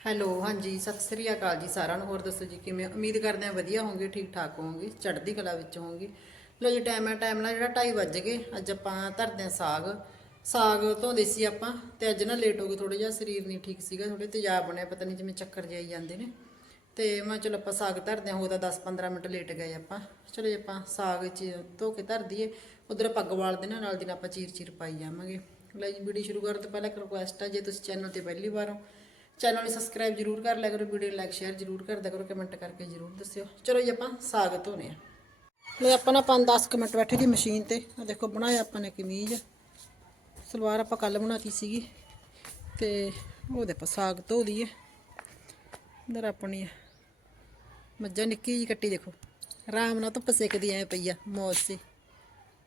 Hello, ਹਾਂਜੀ, ਸਤਿ ਸ੍ਰੀ ਅਕਾਲ ਜੀ ਸਾਰਿਆਂ ਨੂੰ। ਹੋਰ ਦੱਸੋ ਜੀ ਕਿਵੇਂ? ਹੋ? ਉਮੀਦ ਕਰਦੇ ਹਾਂ ਵਧੀਆ ਹੋਵੋਗੇ ਠੀਕ ਠਾਕ ਹੋਵੋਗੇ, ਚੜ੍ਹਦੀ ਕਲਾ ਵਿੱਚ ਹੋਵੋਗੇ। ਲੋ ਜੀ ਟਾਈਮ ਹੈ ਟਾਈਮ ਨਾਲ ਜਿਹੜਾ 2:30 ਵੱਜ ਗਏ। ਅੱਜ ਆਪਾਂ ਧਰਦੇ ਹਾਂ ਸਾਗ। ਸਾਗ ਧੋਂਦੇ ਸੀ ਆਪਾਂ ਤੇ ਅੱਜ ਨਾ ਲੇਟ ਹੋ ਗਏ ਥੋੜਾ ਜਿਹਾ ਸਰੀਰ ਨਹੀਂ ਠੀਕ ਸੀਗਾ ਥੋੜੇ ਤੇਜ਼ਾਬ ਬਣਿਆ, ਪਤਾ ਨਹੀਂ ਜਿਵੇਂ ਚੱਕਰ ਜਾਈ ਜਾਂਦੇ ਨੇ। ਤੇ ਮੈਂ ਚਲੋ ਆਪਾਂ ਸਾਗ ਧਰਦੇ ਹਾਂ ਉਹਦਾ 10-15 ਮਿੰਟ ਲੇਟ ਗਏ ਆਪਾਂ। ਚਲੋ ਜੀ ਆਪਾਂ ਸਾਗ ਚ ਧੋ ਕੇ ਧਰ ਦਈਏ। ਉਧਰ ਪੱਗ ਵਾਲਦੇ ਨਾ, ਨਾਲ ਦੀ ਨਾਲ ਆਪਾਂ ਚੀਰ ਚੀਰ ਪਾਈ ਜਾਵਾਂਗੇ। ਲੈ ਜੀ, ਵੀਡੀਓ ਸ਼ੁਰੂ ਕਰਨ ਤੋਂ ਪਹਿਲਾਂ ਇੱਕ ਰਿਕੁਐਸਟ ਆ, ਜੇ ਤੁਸੀਂ ਚੈਨਲ ਤੇ ਪਹਿਲੀ ਵਾਰ ਹੋ ਚੈਨਲ ਨੂੰ ਸਬਸਕ੍ਰਾਈਬ ਜਰੂਰ ਕਰ ਲਿਆ ਕਰੋ ਵੀਡੀਓ ਲਾਈਕ ਸ਼ੇਅਰ ਜਰੂਰ ਕਰਦਿਆ ਕਰੋ ਕਮੈਂਟ ਕਰਕੇ ਜਰੂਰ ਦੱਸਿਓ। ਚਲੋ ਜੀ, ਆਪਾਂ ਸਾਗ ਧੋਨੇ ਆ। ਲੈ, ਆਪਾਂ ਨਾ 5-10 ਮਿੰਟ ਬੈਠੇ ਦੀ ਮਸ਼ੀਨ ਤੇ। ਆ ਦੇਖੋ, ਬਣਾਇਆ ਆਪਾਂ ਨੇ ਕਮੀਜ਼। ਸਲਵਾਰ ਆਪਾਂ ਕੱਲ ਬਣਾਤੀ ਸੀਗੀ। ਤੇ ਉਹਦੇ ਆਪਾਂ ਸਾਗ ਧੋ ਲਈਏ ਇਧਰ ਆਪਣੀ ਮੱਝਾਂ ਨਿੱਕੀ ਜੀ ਕੱਟੀ, ਦੇਖੋ। ਆਰਾਮ ਨਾਲ ਧੁੱਪ ਸੇਕਦੀ ਐ ਪਈ ਆ, ਮੌਜ ਸੇ।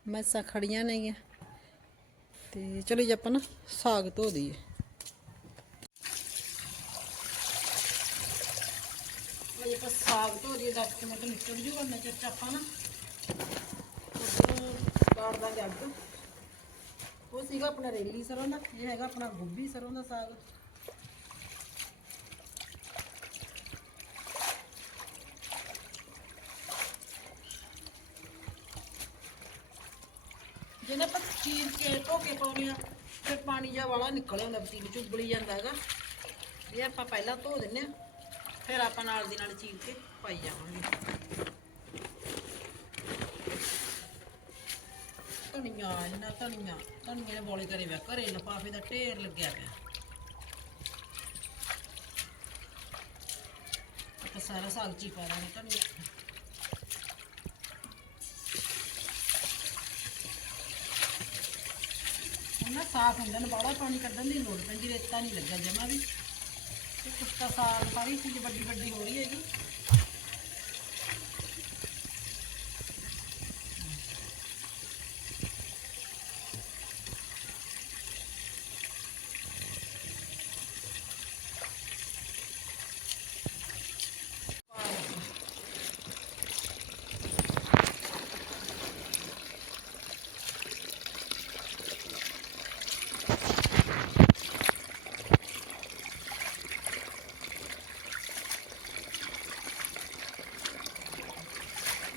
ਮੈਸਾਂ ਖੜੀਆਂ ਆ ਤੇ ਚਲੋ ਜੀ, ਆਪਾਂ ਨਾ ਸਾਗ ਧੋ ਦਈਏ ਇਹ ਆਪਾਂ ਸਾਗ ਧੋ ਦਈਏ 10 ਮਿੰਟ ਨਿਕਲ ਜੂਗਾ, ਮੈਂ ਚੱਚ ਆਪਾਂ ਨਾ। ਕਾੜ ਦਾਂਗੇ ਅੱਗ ਉਹ ਸੀਗਾ ਆਪਣਾ ਰੇਲੀ ਸਰੋਂ ਦਾ, ਇਹ ਹੈਗਾ ਆਪਣਾ ਗੋਭੀ ਸਰੋਂ ਦਾ ਸਾਗ। ਜਿਹਨੇ ਆਪਾਂ ਚੀਰ ਕੇ ਧੋ ਕੇ ਪਾਉਣੇ ਆ, ਫਿਰ ਪਾਣੀ ਜਿਹਾ ਵਾਲਾ ਨਿਕਲ ਆਉਂਦਾ ਪਤੀਲੇ ਚ ਉਬਲੀ ਜਾਂਦਾ ਹੈਗਾ। ਇਹ ਆਪਾਂ ਪਹਿਲਾਂ ਧੋ ਦਿੰਨੇ ਆ। ਫਿਰ ਆਪਾਂ ਨਾਲ ਦੀ ਨਾਲ ਚੀਰ ਕੇ ਪਾਈ ਜਾਵਾਂਗੇ। ਧਨੀਆ, ਇੰਨਾ ਧਨੀਆ। ਧਨੀਏ ਨੇ ਬੋਲੇ ਕਰੇ ਵੇ, ਘਰੇ ਲਫਾਫੇ ਦਾ ਢੇਰ ਲੱਗਿਆ ਪਿਆ। ਆਪਾਂ ਸਾਰਾ ਸਾਗ ਚ ਪਾ ਦਾਂਗੇ ਧਨੀਆ। ਨਾ ਸਾਫ਼ ਹੁੰਦਾ ਨੇ, ਬਾਹਲਾ ਪਾਣੀ ਕੱਢਣ ਦੀ ਲੋੜ ਪੈਂਦੀ, ਰੇਤਾ ਨਹੀਂ ਲੱਗਾ ਜਮਾ ਵੀ। ਤੇ ਕੁੱਤਾ ਸਾਗ ਸਾਰੀ ਚੀਜ਼ ਵੱਡੀ ਵੱਡੀ ਹੋ ਰਹੀ ਹੈਗੀ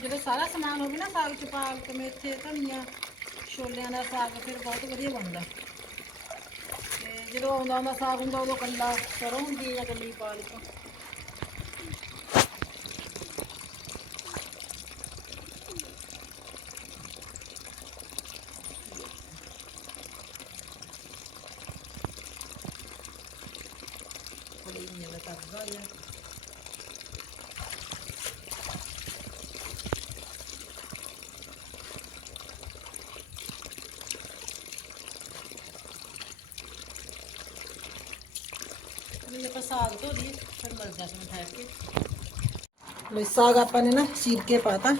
ਜਦੋਂ ਸਾਰਾ ਸਮਾਨ ਹੋਵੇ ਨਾ, ਸਾਗ ਚ ਪਾਲਕ ਮੇਥੇ ਧਨੀਆ, ਛੋਲਿਆਂ ਦਾ ਸਾਗ ਫਿਰ ਬਹੁਤ ਵਧੀਆ ਬਣਦਾ। ਤੇ ਜਦੋਂ ਆਉਂਦਾ ਆਉਂਦਾ ਸਾਗ ਹੁੰਦਾ, ਉਦੋਂ ਕੱਲਾ ਸਰੋਂ ਹੁੰਦੀ ਹੈ ਜਾਂ ਕੱਲੀ ਪਾਲਕ ਥੋੜੀ ਜਿਹੀ ਦਾ ਜਾਂ ਆਪਾਂ ਸਾਗ ਧੋ ਲਈਏ ਫਿਰ ਮਿਲਦੇ ਹਾਂ ਤੁਹਾਨੂੰ ਠਹਿਰ ਕੇ। ਲੋ ਸਾਗ ਆਪਾਂ ਨੇ ਨਾ ਚੀਰ ਕੇ ਪਾਤਾ।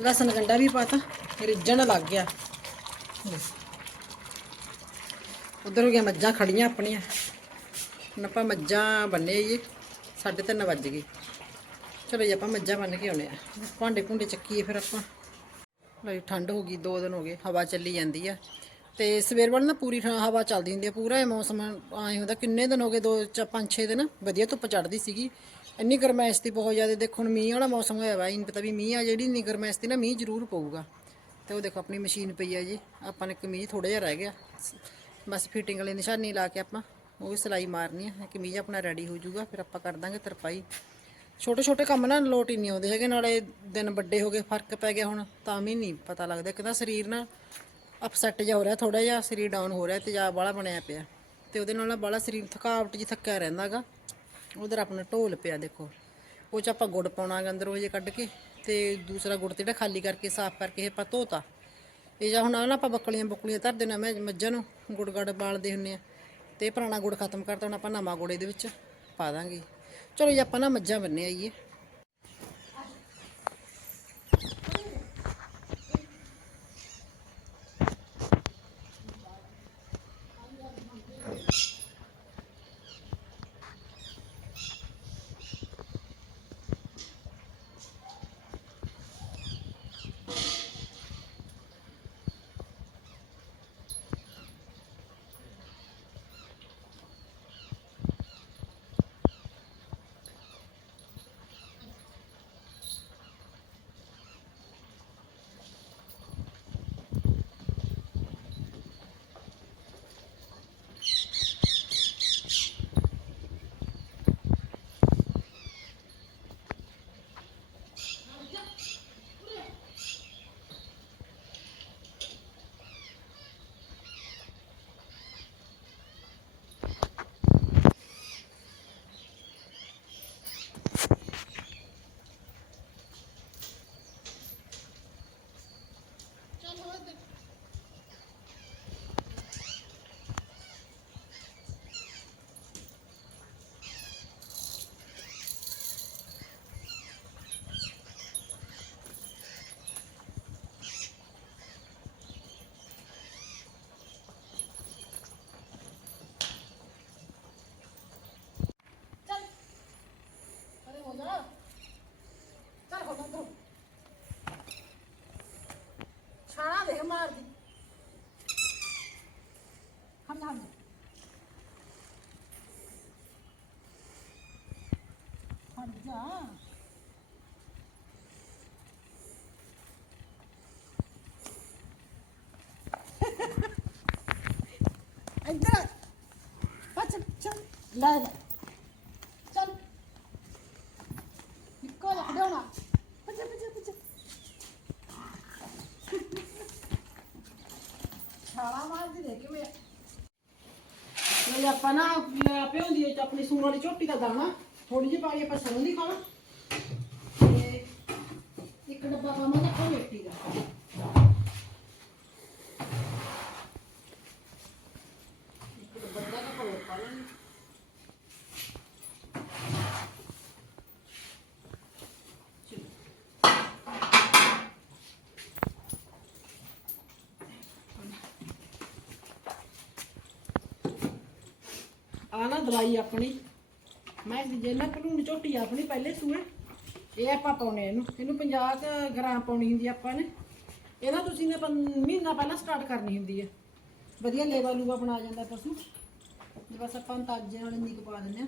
ਲਸਣ ਗੰਡਾ ਵੀ ਪਾਤਾ, ਰਿੱਝਣ ਲੱਗ ਗਿਆ। ਉਧਰ ਹੋ ਗਿਆ ਮੱਝਾਂ ਖੜੀਆਂ ਆਪਣੀਆਂ। ਹੁਣ ਆਪਾਂ ਮੱਝਾਂ ਬੰਨੇ ਜੀ, ਸਾਢੇ ਤਿੰਨ ਵੱਜ ਗਏ। ਚਲੋ ਜੀ, ਆਪਾਂ ਮੱਝਾਂ ਬੰਨ ਕੇ ਆਉਣੇ ਆ। ਭਾਂਡੇ ਭੁੰਡੇ ਚੱਕੀਏ ਫਿਰ ਆਪਾਂ। ਲਈ ਠੰਡ ਹੋ ਗਈ, ਦੋ ਦਿਨ ਹੋ ਗਏ, ਹਵਾ ਚੱਲੀ ਜਾਂਦੀ ਆ। ਤੇ ਸਵੇਰ ਵੇਲੇ ਨਾ ਪੂਰੀ ਠ- ਹਵਾ ਚੱਲਦੀ ਹੁੰਦੀ ਹੈ ਪੂਰਾ ਇਹ ਮੌਸਮ ਆਏ ਹੁੰਦਾ, ਕਿੰਨੇ ਦਿਨ ਹੋ ਗਏ, ਦੋ ਚਾ ਪੰਜ ਛੇ ਦਿਨ, ਵਧੀਆ ਧੁੱਪ ਚੜਦੀ ਸੀਗੀ। ਇੰਨੀ ਗਰਮੈਸ਼ ਦੀ ਬਹੁਤ ਜ਼ਿਆਦਾ, ਦੇਖੋ ਹੁਣ ਮੀਂਹ ਵਾਲਾ ਮੌਸਮ ਹੋਇਆ ਵਾ ਇਹ ਪਤਾ ਵੀ ਮੀਂਹ ਆ, ਜਿਹੜੀ ਇੰਨੀ ਗਰਮੈਸ਼ ਦੀ ਨਾ, ਮੀਂਹ ਜ਼ਰੂਰ ਪਊਗਾ। ਤੇ ਉਹ ਦੇਖੋ ਆਪਣੀ ਮਸ਼ੀਨ ਪਈ ਆ ਜੀ, ਆਪਾਂ ਨੇ ਕਮੀਜ਼ ਥੋੜਾ ਜਿਹਾ ਰਹਿ ਗਿਆ। ਬਸ ਫਿਟਿੰਗ ਵਾਲੀ ਨਿਸ਼ਾਨੀ ਲਾ ਕੇ ਆਪਾਂ ਉਹ ਵੀ ਸਿਲਾਈ ਮਾਰਨੀ ਆ ਕਮੀਜ਼ ਆਪਣਾ ਰੈਡੀ ਹੋ ਜਾਊਗਾ, ਫਿਰ ਆਪਾਂ ਕਰ ਦਾਂਗੇ ਤਰਪਾਈ। ਛੋਟੇ ਛੋਟੇ ਕੰਮ ਨਾ ਲੋਟ ਹੀ ਨਹੀਂ ਆਉਂਦੇ ਹੈਗੇ, ਨਾਲੇ ਦਿਨ ਵੱਡੇ ਹੋ ਗਏ, ਫ਼ਰਕ ਪੈ ਗਿਆ ਹੁਣ, ਤਾਂ ਵੀ ਨਹੀਂ ਪਤਾ ਲੱਗਦਾ ਕਿਦਾ ਸਰੀਰ ਨਾ ਅਪਸੈਟ ਜਾ ਹੋ ਰਿਹਾ ਥੋੜਾ ਜਿਹਾ ਸਰੀਰ ਡਾਊਨ ਹੋ ਰਿਹਾ ਤੇਜ਼ਾਬ ਵਾਲਾ ਬਣਿਆ ਪਿਆ। ਤੇ ਉਹਦੇ ਨਾਲ ਨਾ ਬਾਲਾ ਸਰੀਰ ਥਕਾਵਟ ਜੀ ਥੱਕਿਆ ਰਹਿੰਦਾਗਾ ਉਧਰ ਆਪਣਾ ਢੋਲ ਪਿਆ ਦੇਖੋ। ਉਹ ਚ ਆਪਾਂ ਗੁੜ ਪਾਉਣਾਗਾ ਅੰਦਰ ਜੇ ਕੱਢ ਕੇ ਤੇ ਦੂਸਰਾ ਗੁੜ ਤੇ ਜਿਹੜਾ ਖਾਲੀ ਕਰਕੇ, ਸਾਫ਼ ਕਰਕੇ ਇਹ ਆਪਾਂ ਧੋਤਾ। ਇਹ ਜਾਂ ਹੁਣ ਆਹ ਨਾ ਆਪਾਂ ਬੱਕਲੀਆਂ ਬੁੱਕਲੀਆਂ ਧਰ ਦੇਣਾ ਮੈਂ ਮੱਝਾਂ ਨੂੰ, ਗੁੜ ਗੜ ਬਾਲਦੇ ਹੁੰਨੇ ਆ। ਤੇ ਪੁਰਾਣਾ ਗੁੜ ਖਤਮ ਕਰਤਾ, ਹੁਣ ਆਪਾਂ ਨਵਾਂ ਗੁੜ ਇਹਦੇ ਵਿੱਚ ਪਾ ਦਾਂਗੇ। ਚਲੋ ਜੀ, ਆਪਾਂ ਨਾ ਮੱਝਾਂ ਬੰਨੇ ਆਈਏ। ਹੋਊਗਾ ਚੱਲ ਹੋ ਨਾ ਤੂੰ ਛਾਣਾ ਦੇਖ ਮਾਰਦੀ ਹਮ ਹਮ ਹਟ ਜਾ ਇੱਧਰ ਪੱਛ ਚੱਲ ਲੈ ਲੈ ਆਪਣੀ ਸੂਣ ਵਾਲੀ ਝੋਟੀ ਦਾ ਦਾਣਾ ਥੋੜੀ ਜਿਹੀ ਪਾਈ ਆਪਾਂ ਸਰੋਂ ਦੀ ਖਾਣਾ। ਤੇ ਇੱਕ ਡੱਬਾ ਪਾਵਾਂਗੇ ਉਹ ਮੇਥੀ ਦਾ ਇੱਕ ਡੱਬਾ ਦਾ ਤਾਂ ਹੋਰ ਪਾ ਲਾਂਗੇ ਚਲੋ ਆ ਨਾ ਦਵਾਈ ਆਪਣੀ। ਮੈਂ ਜੇ ਨਾ ਭਲੂਣ ਝੋਟੀ ਆਪਣੀ ਪਹਿਲੇ ਸੂਏ ਇਹ ਆਪਾਂ ਪਾਉਣੇ ਇਹਨੂੰ। ਇਹਨੂੰ 50 ਗ੍ਰਾਮ ਪਾਉਣੀ ਹੁੰਦੀ ਆਪਾਂ ਨੇ। ਇਹ ਨਾ ਤੁਸੀਂ ਨੇ ਪੰ- ਮਹੀਨਾ ਪਹਿਲਾਂ ਸਟਾਰਟ ਕਰਨੀ ਹੁੰਦੀ ਹੈ ਵਧੀਆ ਲੇਵਾ ਲੂਵਾ ਬਣਾ ਜਾਂਦਾ ਪਸ਼ੂ। ਜੇ ਬਸ ਆਪਾਂ ਤਾਜੇ ਨਾਲ ਇੰਨੀ ਕੁ ਪਾ ਦਿੰਦੇ ਆ।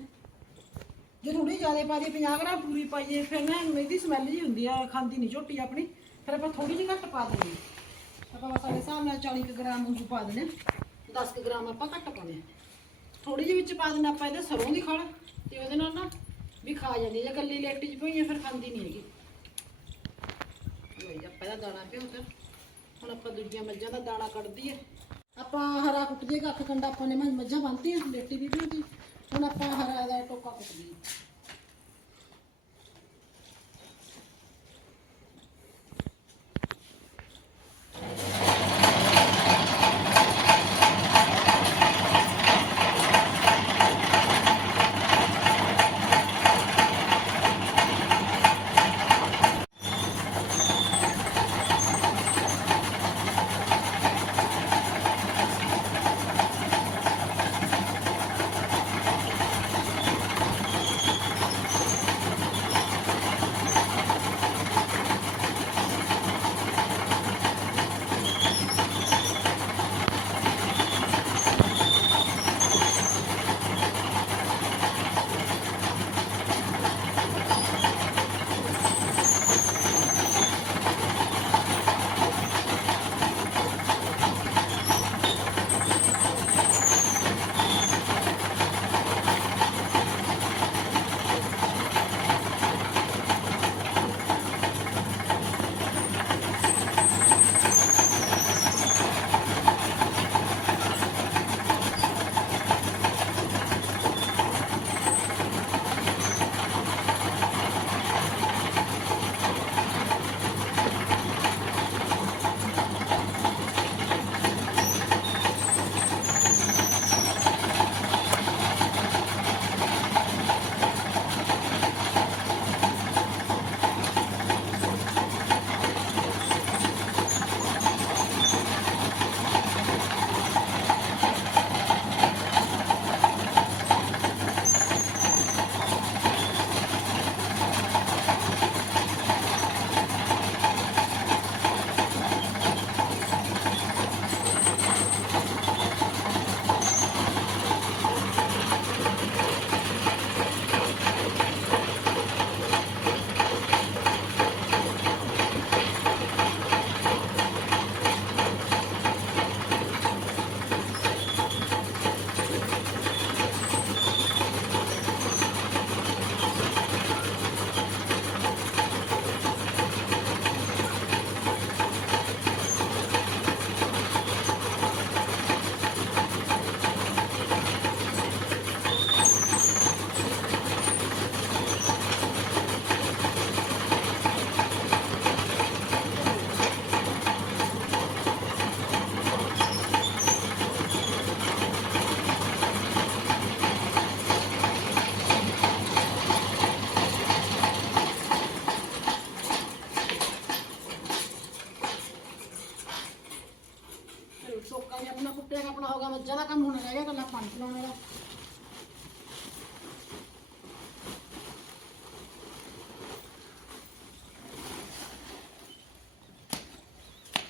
ਜੇ ਥੋੜੀ ਜ਼ਿਆਦਾ ਪਾ ਦਈਏ 50 ਗ੍ਰਾਮ ਪੂਰੀ ਪਾਈਏ, ਫਿਰ ਨਾ ਇਹਦੀ ਸਮੈਲ ਜੀ ਹੁੰਦੀ ਆ, ਖਾਂਦੀ ਨਹੀਂ ਝੋਟੀ ਆਪਣੀ। ਫਿਰ ਆਪਾਂ ਥੋੜੀ ਜਿਹੀ ਘੱਟ ਪਾ ਦਿੰਦੇ ਆਪਾਂ ਬਸ ਸਾਡੇ ਹਿਸਾਬ ਨਾਲ 40 ਕੁ ਗ੍ਰਾਮ ਉਂਗੂ ਪਾ ਦਿੰਦੇ ਆ। 10 ਕੁ ਗ੍ਰਾਮ ਆਪਾਂ ਘੱਟ ਪਾਉਂਦੇ ਆ। ਥੋੜੀ ਜਿਹੀ ਵਿੱਚ ਪਾ ਦੇਣਾ ਆਪਾਂ ਇਹਦੇ ਸਰੋਂ ਦੀ ਖਲ ਤੇ ਉਹਦੇ ਨਾਲ ਨਾ ਵੀ ਖਾ ਜਾਂਦੀ ਜੇ ਕੱਲੀ ਲੇਟੀ ਚ ਪਈਏ ਫਿਰ ਖਾਂਦੀ ਨਹੀਂ ਹੈਗੀ। ਲੋਈ ਆਪਾਂ ਇਹਦਾ ਦਾਣਾ ਪਿਓ ਤੇ ਹੁਣ ਆਪਾਂ ਦੂਜੀਆਂ ਮੱਝਾਂ ਦਾ ਦਾਣਾ ਕੱਢਦੀ ਹੈ ਆਪਾਂ ਹਰਾ ਕੁੱਟ ਜੇ ਕੱਖ ਕੰਡਾ ਆਪਾਂ ਨੇ ਮੱਝ- ਮੱਝਾਂ ਬੰਨਤੀਆਂ ਲੇਟੀ ਵੀ ਪਿਓ ਹੁਣ ਆਪਾਂ ਹਰਾ ਦਾ ਟੋਕਾ ਕੁੱਟ ਦਈਏ।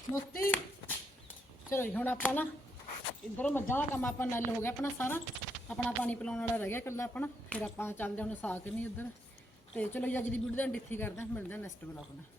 ਮੋਤੀ। ਚਲੋ ਜੀ, ਹੁਣ ਆਪਾਂ ਨਾ ਇੱਧਰੋਂ ਮੱਝਾਂ ਦਾ ਕੰਮ ਆਪਾਂ ਨਲ ਹੋ ਗਿਆ ਆਪਣਾ ਸਾਰਾ। ਆਪਣਾ ਪਾਣੀ ਪਿਲਾਉਣ ਵਾਲਾ ਰਹਿ ਗਿਆ ਇਕੱਲਾ ਆਪਣਾ। ਫਿਰ ਆਪਾਂ ਚੱਲਦੇ ਹੁਣ ਸਾਗ ਨਹੀਂ ਉਧਰ। ਤੇ ਚਲੋ ਜੀ, ਅੱਜ ਦੀ ਵੀਡੀਓ ਦਾ ਐਂਡ ਇੱਥੇ ਹੀ ਕਰਦਾ ਮਿਲਦਾ ਨੈਕਸਟ ਬਲੌਗ ਨਾਲ।